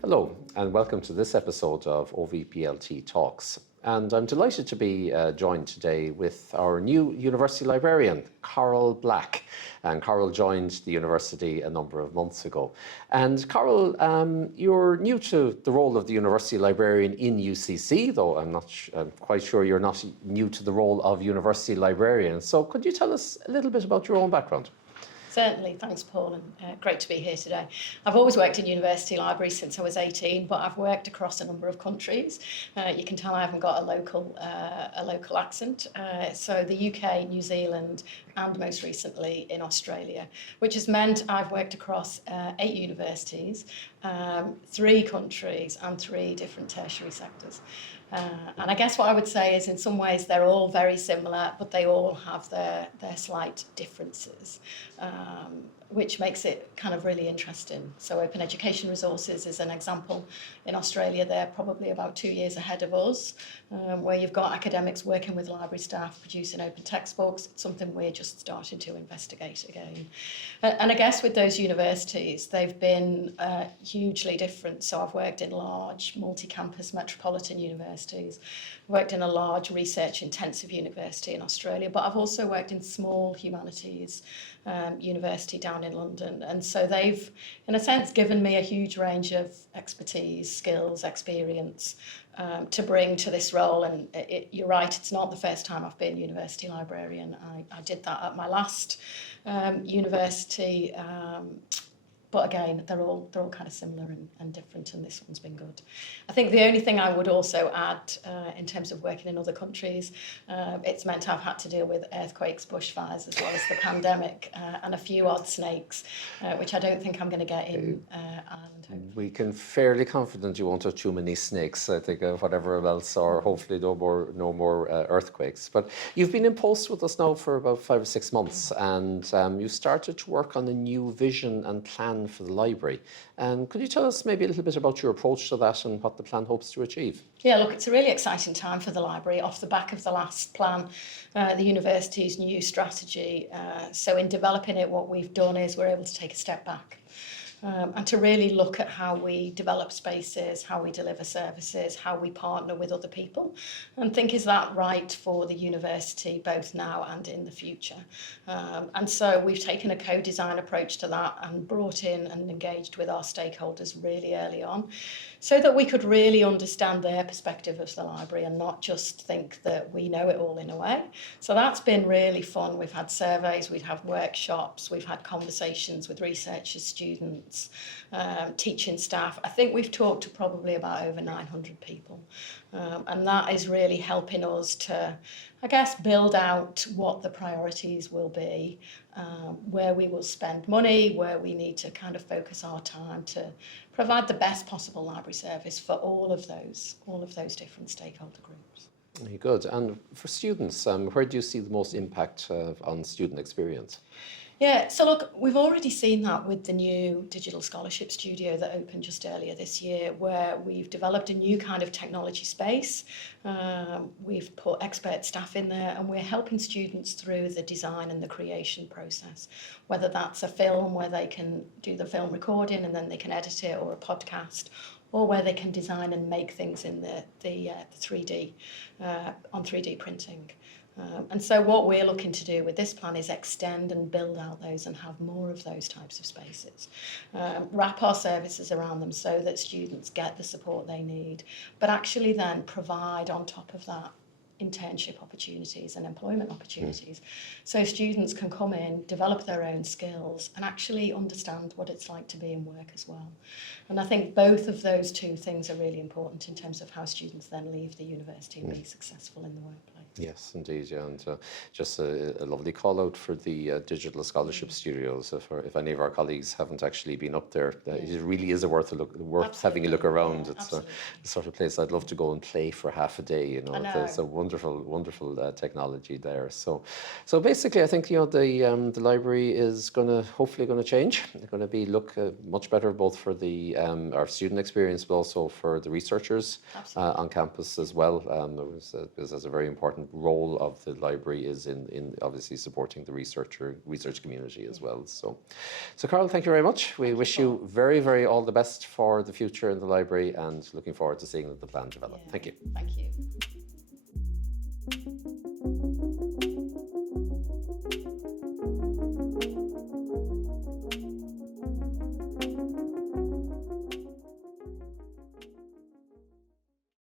Hello, and welcome to this episode of OVPLT Talks. And I'm delighted to be joined today with our new university librarian, Carol Black. And Carol joined the university a number of months ago. And Carol, you're new to the role of the university librarian in UCC, though I'm quite sure you're not new to the role of university librarian. So could you tell us a little bit about your own background? Certainly, thanks Paul, and great to be here today. I've always worked in university libraries since I was 18, but I've worked across a number of countries. You can tell I haven't got a local accent. So the UK, New Zealand, and most recently in Australia, which has meant I've worked across 8 universities, 3 countries, and 3 different tertiary sectors. And I guess what I would say is in some ways they're all very similar, but they all have their slight differences, which makes it kind of really interesting. So Open Education Resources is an example. In Australia, they're probably about 2 years ahead of us, where you've got academics working with library staff, producing open textbooks. It's something we're just starting to investigate again. And I guess with those universities, they've been hugely different. So I've worked in large multi-campus metropolitan universities, worked in a large research-intensive university in Australia, but I've also worked in small humanities university down in London. And so they've, in a sense, given me a huge range of expertise, skills, experience to bring to this role. And you're right, it's not the first time I've been university librarian. I did that at my last university. But again, they're all kind of similar and different, and this one's been good. I think the only thing I would also add in terms of working in other countries, it's meant I've had to deal with earthquakes, bushfires, as well as the pandemic, and a few odd snakes, which I don't think I'm going to get in. We can fairly confident you won't have too many snakes, I think, whatever else, or hopefully no more earthquakes. But you've been in post with us now for about 5 or 6 months, and you started to work on a new vision and plan for the library. And could you tell us maybe a little bit about your approach to that and what the plan hopes to achieve? Yeah, look, it's a really exciting time for the library off the back of the last plan, the university's new strategy. So in developing it, what we've done is we're able to take a step back. And to really look at how we develop spaces, how we deliver services, how we partner with other people, and think, is that right for the university, both now and in the future? And so we've taken a co-design approach to that and brought in and engaged with our stakeholders really early on, so that we could really understand their perspective of the library and not just think that we know it all in a way. So that's been really fun. We've had surveys, we've had workshops, we've had conversations with researchers, students, teaching staff. I think we've talked to probably about over 900 people. And that is really helping us to, I guess, build out what the priorities will be, where we will spend money, where we need to kind of focus our time to provide the best possible library service for all of those different stakeholder groups. Very good. And for students, where do you see the most impact on student experience? Yeah, so look, we've already seen that with the new Digital Scholarship Studio that opened just earlier this year, where we've developed a new kind of technology space. We've put expert staff in there, and we're helping students through the design and the creation process, whether that's a film where they can do the film recording and then they can edit it, or a podcast, or where they can design and make things in the 3D, on 3D printing. And so what we're looking to do with this plan is extend and build out those and have more of those types of spaces. Wrap our services around them so that students get the support they need, but actually then provide on top of that internship opportunities and employment opportunities. So students can come in, develop their own skills, and actually understand what it's like to be in work as well. And I think both of those two things are really important in terms of how students then leave the university and be successful in the workplace. Yes, indeed, yeah, and just a lovely call out for the Digital Scholarship Studios. If any of our colleagues haven't actually been up there, it really is worth having a look around. It's the sort of place I'd love to go and play for half a day. You know, there's a wonderful technology there. So basically, I think the library is hopefully going to change. It's going to look much better both for the our student experience, but also for the researchers on campus as well. Because that's a very important important role of the library is in obviously supporting the research community as well. So Carol, thank you very much. We wish you very, very all the best for the future in the library, and looking forward to seeing the plan develop. Thank you. Thank you.